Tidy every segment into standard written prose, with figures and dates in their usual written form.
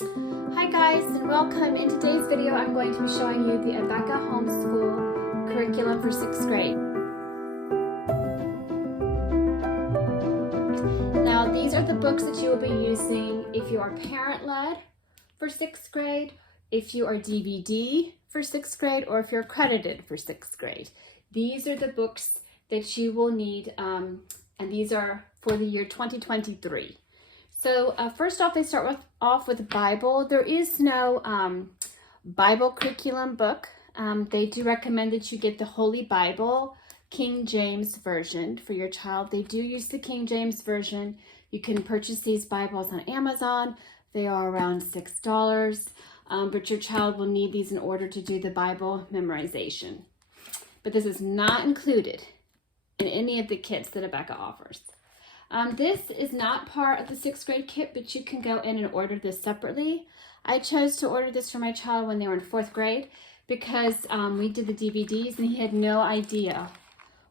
Hi guys, and welcome. In today's video I'm going to be showing you the Abeka Homeschool curriculum for 6th grade. Now these are the books that you will be using if you are parent-led for 6th grade, if you are DVD for 6th grade, or if you're accredited for 6th grade. These are the books that you will need, and these are for the year 2023. So first off, they start off with the Bible. There is no Bible curriculum book. They do recommend that you get the Holy Bible, King James Version for your child. They do use the King James Version. You can purchase these Bibles on Amazon. They are around $6, but your child will need these in order to do the Bible memorization. But this is not included in any of the kits that Abeka offers. This is not part of the 6th grade kit, but you can go in and order this separately. I chose to order this for my child when they were in 4th grade because we did the DVDs and he had no idea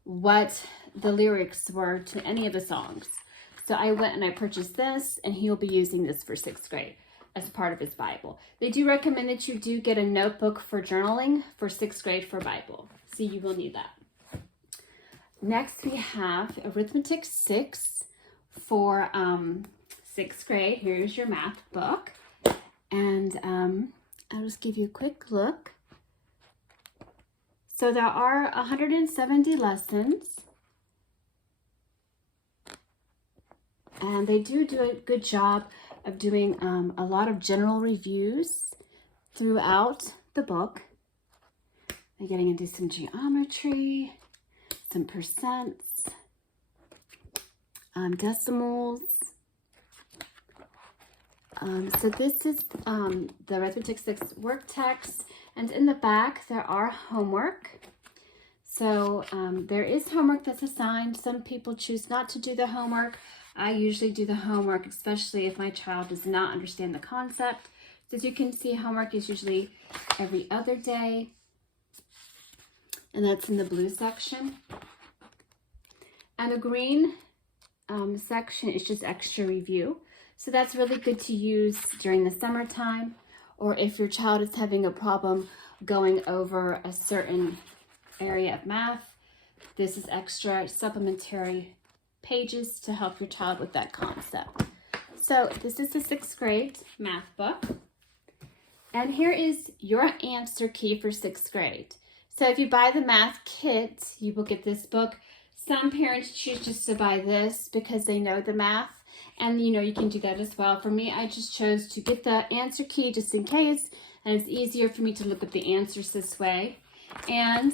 what the lyrics were to any of the songs. So I went and I purchased this, and he will be using this for 6th grade as part of his Bible. They do recommend that you do get a notebook for journaling for 6th grade for Bible. So you will need that. Next we have Arithmetic 6. For 6th grade. Here's your math book, and I'll just give you a quick look. So there are 170 lessons, and they do a good job of doing a lot of general reviews throughout the book. They're getting into some geometry, some percents, decimals. So this is the Arithmetic 6 work text, and in the back there are homework. So there is homework that's assigned. Some people choose not to do the homework. I usually do the homework, especially if my child does not understand the concept. So as you can see, homework is usually every other day, and that's in the blue section. And the green section is just extra review. So that's really good to use during the summertime, or if your child is having a problem going over a certain area of math. This is extra supplementary pages to help your child with that concept. So this is the 6th grade math book. And here is your answer key for 6th grade. So if you buy the math kit, you will get this book. Some parents choose just to buy this because they know the math, and you can do that as well. For me, I just chose to get the answer key just in case, and it's easier for me to look up the answers this way. And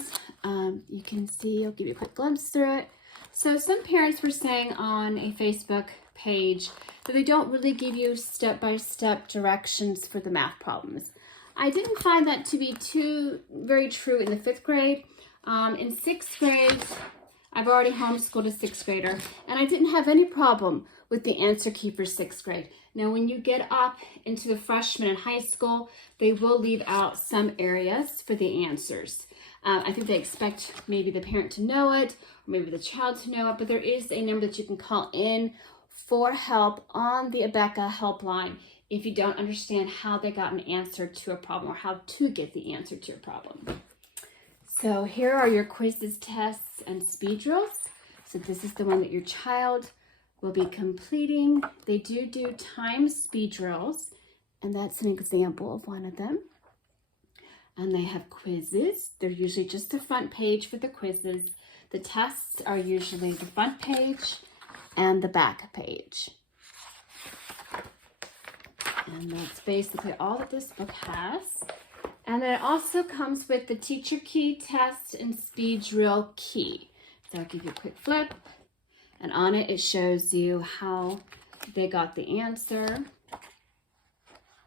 you can see, I'll give you a quick glimpse through it. So some parents were saying on a Facebook page that they don't really give you step-by-step directions for the math problems. I didn't find that to be very true in the 5th grade. In 6th grade, I've already homeschooled a 6th grader, and I didn't have any problem with the answer key for 6th grade. Now, when you get up into the freshmen in high school, they will leave out some areas for the answers. I think they expect maybe the parent to know it, or maybe the child to know it, but there is a number that you can call in for help on the Abeka helpline if you don't understand how they got an answer to a problem, or how to get the answer to a problem. So here are your quizzes, tests, and speed drills. So this is the one that your child will be completing. They do time speed drills, and that's an example of one of them. And they have quizzes. They're usually just the front page for the quizzes. The tests are usually the front page and the back page. And that's basically all that this book has. And then it also comes with the teacher key, test, and speed drill key. So I'll give you a quick flip. And on it, it shows you how they got the answer.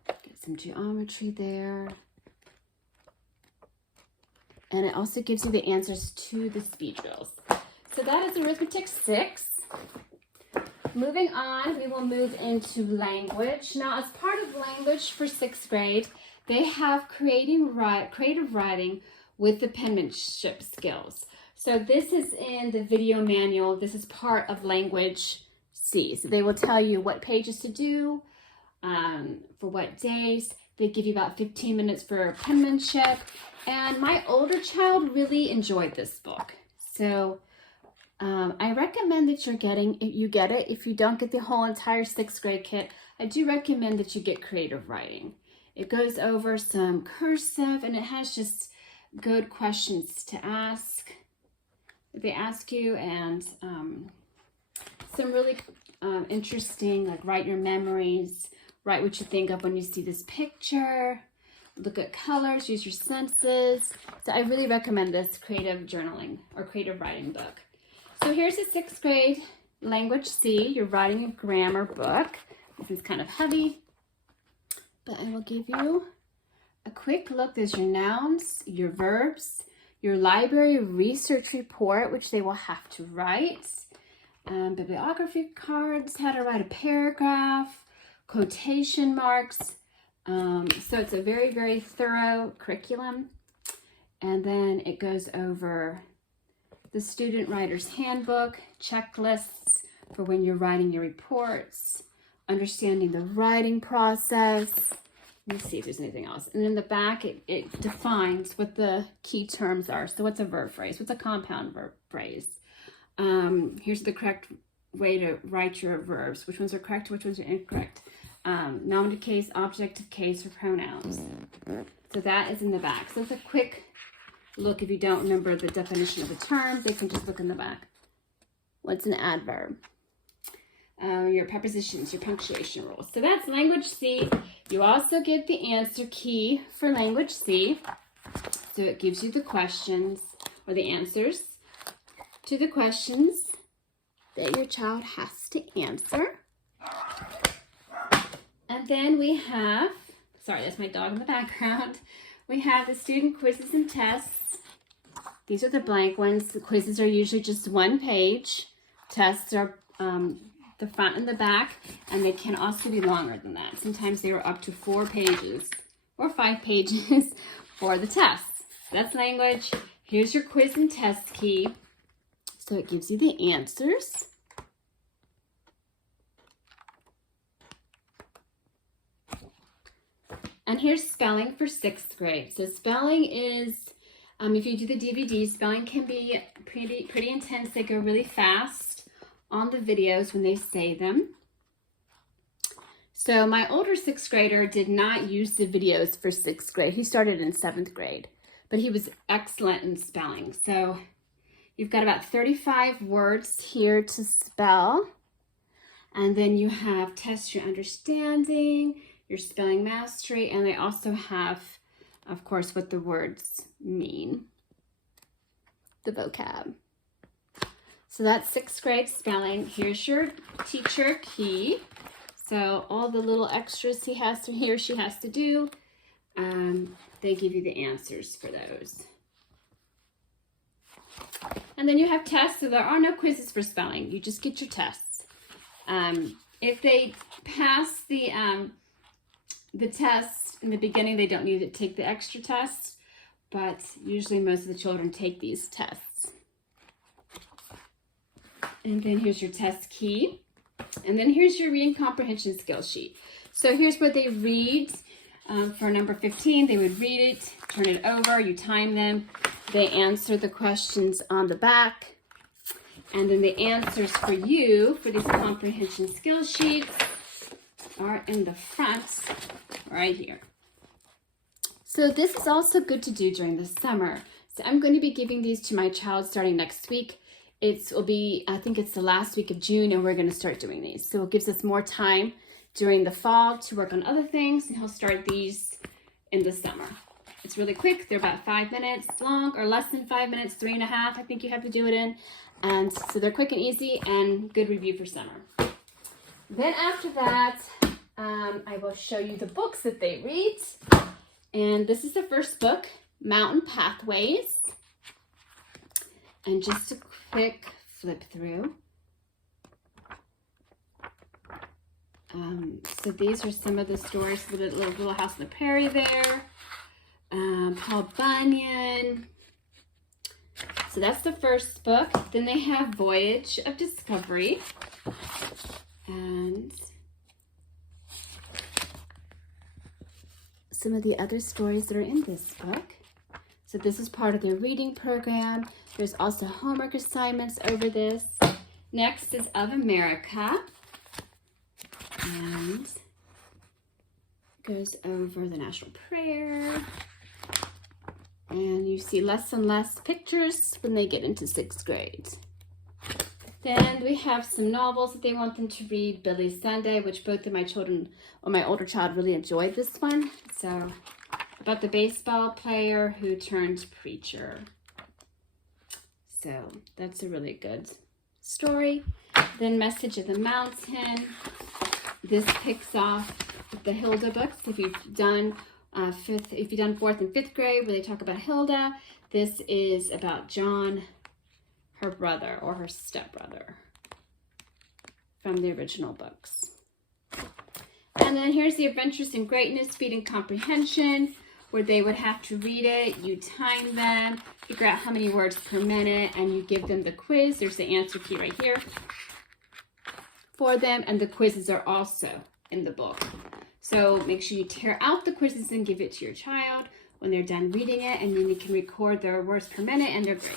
Get some geometry there. And it also gives you the answers to the speed drills. So that is Arithmetic 6. Moving on, we will move into language. Now, as part of language for 6th grade, they have creative writing with the penmanship skills. So this is in the video manual. This is part of language C. So they will tell you what pages to do, for what days. They give you about 15 minutes for penmanship. And my older child really enjoyed this book. So I recommend that you get it. If you don't get the whole entire 6th grade kit, I do recommend that you get creative writing. It goes over some cursive and it has just good questions to ask. They ask you, and some really interesting, like write your memories, write what you think of when you see this picture, look at colors, use your senses. So I really recommend this creative journaling or creative writing book. So here's a 6th grade language C, your writing and grammar book. This is kind of heavy, but I will give you a quick look. There's your nouns, your verbs, your library research report, which they will have to write, bibliography cards, how to write a paragraph, quotation marks. So it's a very, very thorough curriculum. And then it goes over the student writer's handbook, checklists for when you're writing your reports, understanding the writing process. Let me see if there's anything else. And in the back, it defines what the key terms are. So what's a verb phrase? What's a compound verb phrase? Here's the correct way to write your verbs. Which ones are correct? Which ones are incorrect? Nominative case, objective case, or pronouns. So that is in the back. So it's a quick look. If you don't remember the definition of the term, they can just look in the back. What's an adverb? Your prepositions, your punctuation rules. So that's language C. You also get the answer key for language C. So it gives you the questions or the answers to the questions that your child has to answer. And then we have, sorry, that's my dog in the background. We have the student quizzes and tests. These are the blank ones. The quizzes are usually just 1 page. Tests are the front and the back, and they can also be longer than that. Sometimes they are up to 4 pages or 5 pages for the tests. That's language. Here's your quiz and test key. So it gives you the answers. And here's spelling for 6th grade. So spelling is, if you do the DVD, spelling can be pretty intense. They go really fast on the videos when they say them. So my older 6th grader did not use the videos for 6th grade. He started in 7th grade, but he was excellent in spelling. So you've got about 35 words here to spell. And then you have test your understanding, your spelling mastery, and they also have, of course, what the words mean, the vocab. So that's 6th grade spelling. Here's your teacher key. So all the little extras he or she has to do, they give you the answers for those. And then you have tests. So there are no quizzes for spelling. You just get your tests. If they pass the test in the beginning, they don't need to take the extra tests, but usually most of the children take these tests. And then here's your test key. And then here's your reading comprehension skill sheet. So here's what they read. For number 15, they would read it, turn it over, you time them. They answer the questions on the back. And then the answers for you for these comprehension skill sheets are in the front right here. So this is also good to do during the summer. So I'm going to be giving these to my child starting next week. It will be, I think it's the last week of June, and we're going to start doing these. So it gives us more time during the fall to work on other things, and he'll start these in the summer. It's really quick. They're about 5 minutes long, or less than 5 minutes, 3.5, I think you have to do it in. And so they're quick and easy and good review for summer. Then after that, I will show you the books that they read. And this is the first book, Mountain Pathways. And just a quick flip through. So these are some of the stories, the Little House on the Prairie there. Paul Bunyan. So that's the first book. Then they have Voyage of Discovery. And some of the other stories that are in this book. So this is part of their reading program. There's also homework assignments over this. Next is Of America. And goes over the national prayer. And you see less and less pictures when they get into 6th grade. Then we have some novels that they want them to read. Billy Sunday, which both of my children, or my older child really enjoyed this one. So, about the baseball player who turned preacher. So, that's a really good story. Then Message of the Mountain. This picks off the Hilda books. If you've done 4th and 5th grade where they talk about Hilda, this is about John, her brother or her stepbrother from the original books. And then here's the Adventures in Greatness, Speed and Comprehension, where they would have to read it. You time them, figure out how many words per minute, and you give them the quiz. There's the answer key right here for them, and the quizzes are also in the book. So make sure you tear out the quizzes and give it to your child when they're done reading it, and then you can record their words per minute and their grade.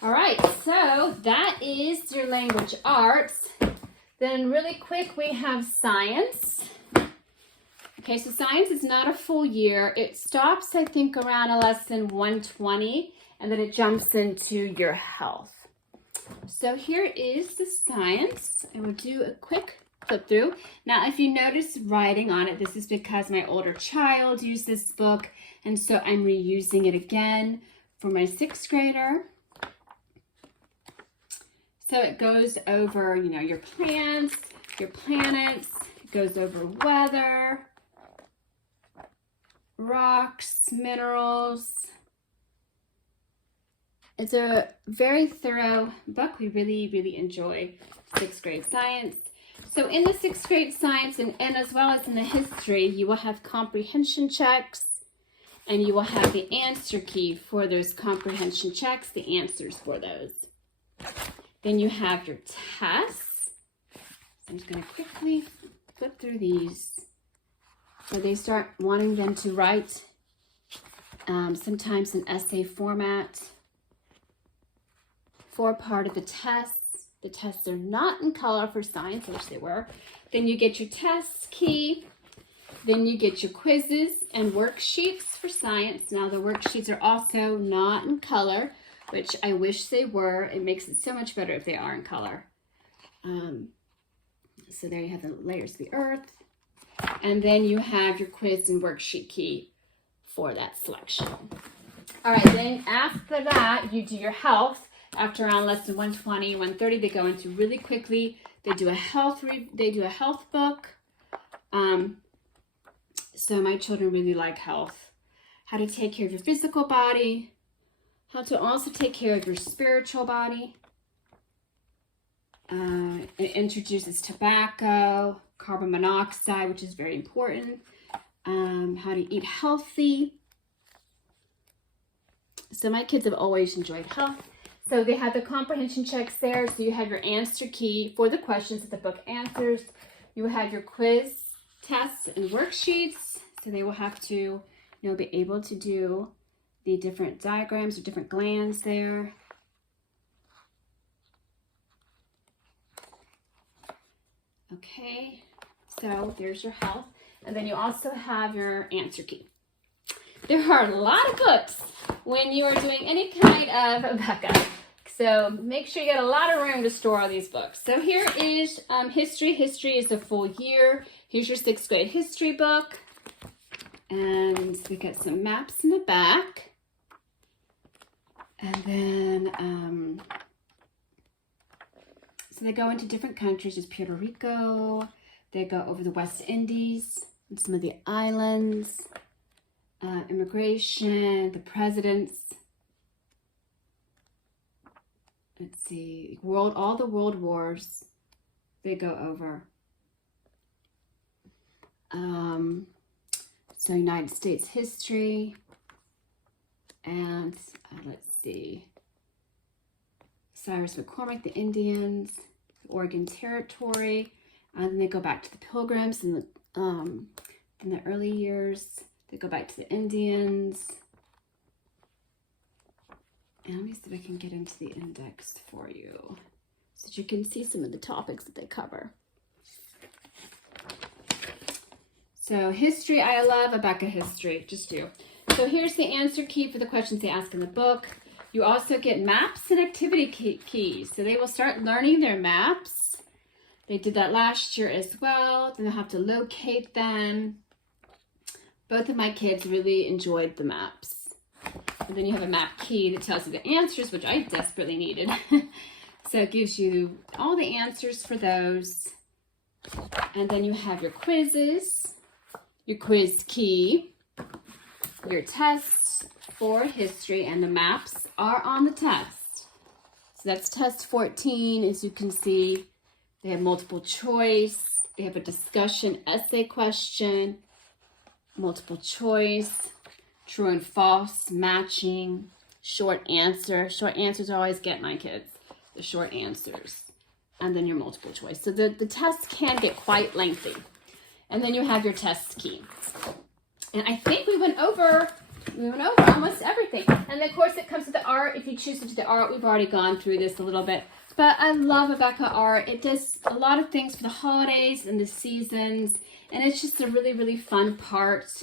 All right, so that is your language arts. Then really quick, we have science. Okay, so science is not a full year. It stops, I think, around a lesson 120, and then it jumps into your health. So here is the science, and we'll do a quick flip through. Now, if you notice writing on it, this is because my older child used this book, and so I'm reusing it again for my 6th grader. So it goes over, you know, your plants, your planets. It goes over weather, rocks, minerals. It's a very thorough book. We really, really enjoy 6th grade science. So in the 6th grade science and as well as in the history, you will have comprehension checks, and you will have the answer key for those comprehension checks, the answers for those. Then you have your tests. So I'm just going to quickly flip through these. So they start wanting them to write sometimes in essay format for part of the tests. The tests are not in color for science, I wish they were. Then you get your test key. Then you get your quizzes and worksheets for science. Now the worksheets are also not in color, which I wish they were. It makes it so much better if they are in color. So there you have the layers of the earth. And then you have your quiz and worksheet key for that selection. All right, then after that, you do your health. After around lesson 120, 130, they go into really quickly. They do a health book. So my children really like health. How to take care of your physical body. How to also take care of your spiritual body. It introduces tobacco, carbon monoxide, which is very important. How to eat healthy. So my kids have always enjoyed health. So they have the comprehension checks there. So you have your answer key for the questions that the book answers. You have your quiz, tests, and worksheets. So they will have to, be able to do the different diagrams or different glands there. Okay, so there's your health. And then you also have your answer key. There are a lot of books when you are doing any kind of Abeka. So make sure you get a lot of room to store all these books. So here is history. History is a full year. Here's your 6th grade history book. And we got some maps in the back. And then, so they go into different countries. There's Puerto Rico. They go over the West Indies and some of the islands. Immigration, the presidents. Let's see, all the world wars they go over. So United States history, and let's see, Cyrus McCormick, the Indians, the Oregon Territory, and then they go back to the Pilgrims and in the early years. They go back to the Indians. And let me see if I can get into the index for you so that you can see some of the topics that they cover. So history, I love Abeka history, just do. So here's the answer key for the questions they ask in the book. You also get maps and activity keys. So they will start learning their maps. They did that last year as well. Then they'll have to locate them. Both of my kids really enjoyed the maps. And then you have a map key that tells you the answers, which I desperately needed. So it gives you all the answers for those. And then you have your quizzes, your quiz key, your tests for history, and the maps are on the test. So that's test 14, as you can see. They have multiple choice. They have a discussion essay question, multiple choice, true and false, matching, short answer. Short answers always get my kids, the short answers. And then your multiple choice. So the tests can get quite lengthy. And then you have your test key. And I think we went over almost everything. And of course it comes to the art. If you choose to do the art, we've already gone through this a little bit. But I love Abeka art. It does a lot of things for the holidays and the seasons. And it's just a really, really fun part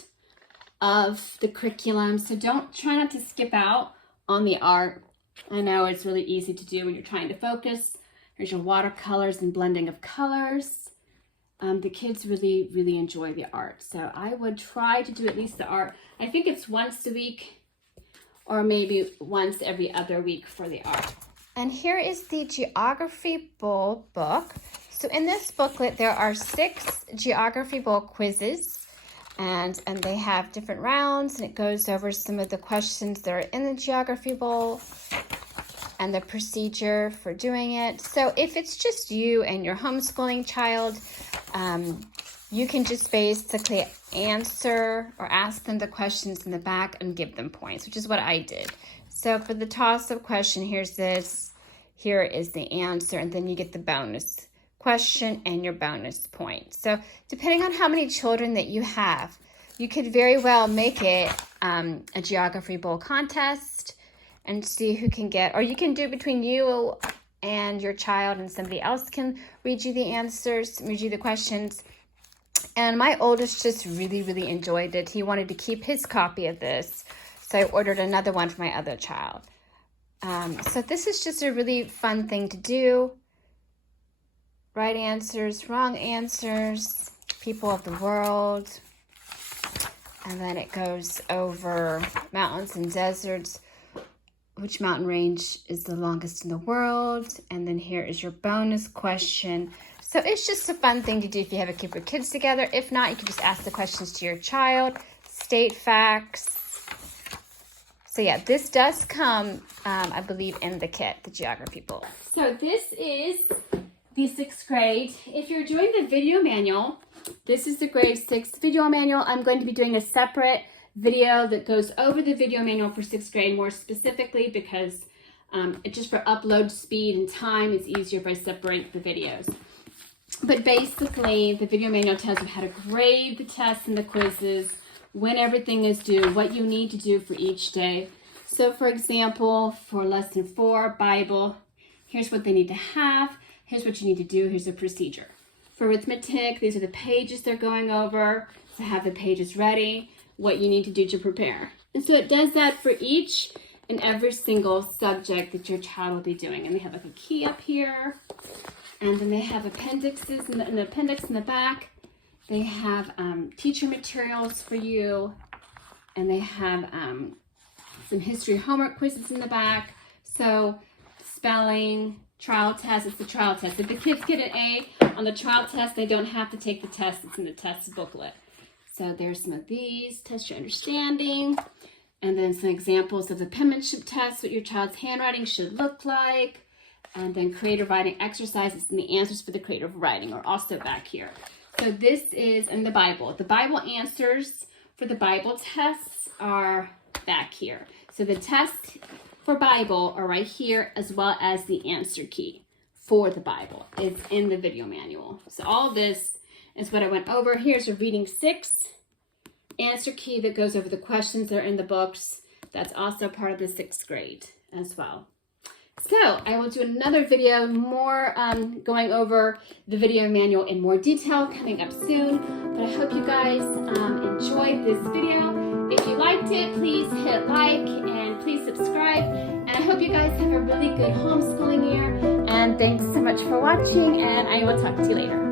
of the curriculum. So try not to skip out on the art. I know it's really easy to do when you're trying to focus. There's your watercolors and blending of colors. The kids really, really enjoy the art. So I would try to do at least the art. I think it's once a week or maybe once every other week for the art. And here is the Geography Bowl book. So in this booklet, there are 6 Geography Bowl quizzes. And they have different rounds. And it goes over some of the questions that are in the Geography Bowl and the procedure for doing it. So if it's just you and your homeschooling child, you can just basically answer or ask them the questions in the back and give them points, which is what I did. So for the toss-up question, here's this. Here is the answer, and then you get the bonus question and your bonus point. So depending on how many children that you have, you could very well make it a Geography Bowl contest and see who can get, or you can do it between you and your child, and somebody else can read you the answers, read you the questions. And my oldest just really, really enjoyed it. He wanted to keep his copy of this, so I ordered another one for my other child. So this is just a really fun thing to do. Right answers, wrong answers, people of the world. And then it goes over mountains and deserts. Which mountain range is the longest in the world? And then here is your bonus question. So it's just a fun thing to do if you have a keep your kids together. If not, you can just ask the questions to your child. State facts. So yeah, this does come, I believe, in the kit, the Geography Bowl. So this is the 6th grade. If you're doing the video manual, this is the grade 6 video manual. I'm going to be doing a separate video that goes over the video manual for 6th grade more specifically because it's just for upload speed and time. It's easier if I separate the videos. But basically, the video manual tells you how to grade the tests and the quizzes, when everything is due, what you need to do for each day. So for example, for lesson 4, Bible, here's what they need to have. Here's what you need to do. Here's the procedure. For arithmetic, these are the pages they're going over. So have the pages ready, what you need to do to prepare. And so it does that for each and every single subject that your child will be doing. And they have like a key up here. And then they have appendixes in the appendix in the back. They have teacher materials for you. And they have some history homework quizzes in the back. So spelling, trial test, it's the trial test. If the kids get an A on the trial test, they don't have to take the test. It's in the test booklet. So there's some of these, test your understanding. And then some examples of the penmanship test, what your child's handwriting should look like. And then creative writing exercises and the answers for the creative writing are also back here. So this is in the Bible. The Bible answers for the Bible tests are back here. So the tests for Bible are right here, as well as the answer key for the Bible. It's in the video manual. So all this is what I went over. Here's a reading 6 answer key that goes over the questions that are in the books. That's also part of the 6th grade as well. So I will do another video more going over the video manual in more detail coming up soon. But I hope you guys enjoyed this video. If you liked it, please hit like and please subscribe. And I hope you guys have a really good homeschooling year. And thanks so much for watching, and I will talk to you later.